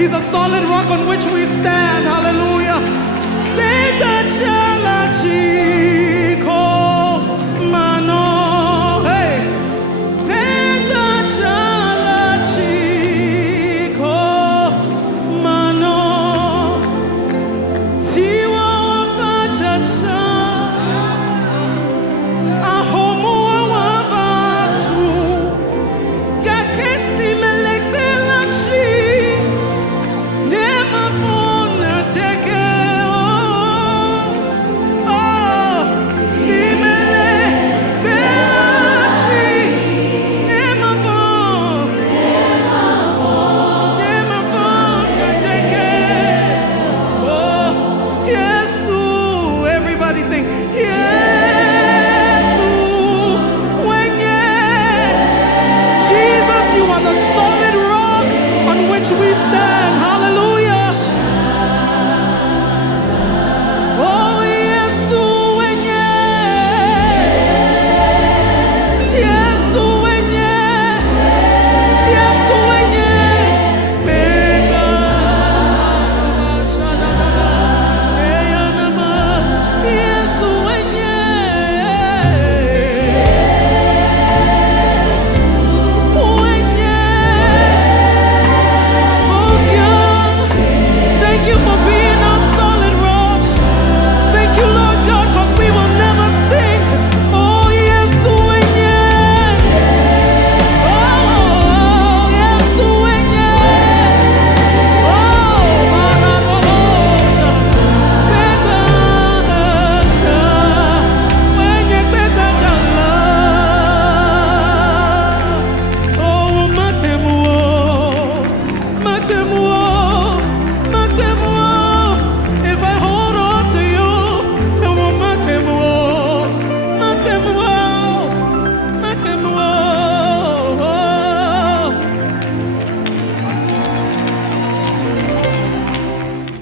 He's a solid rock on which we stand. Hallelujah. Bega chala chico mano. Hey. Bega chala chico mano. Tiwa wafachacha. Ahomu wavatu. Gakesi melekela chi. We stand.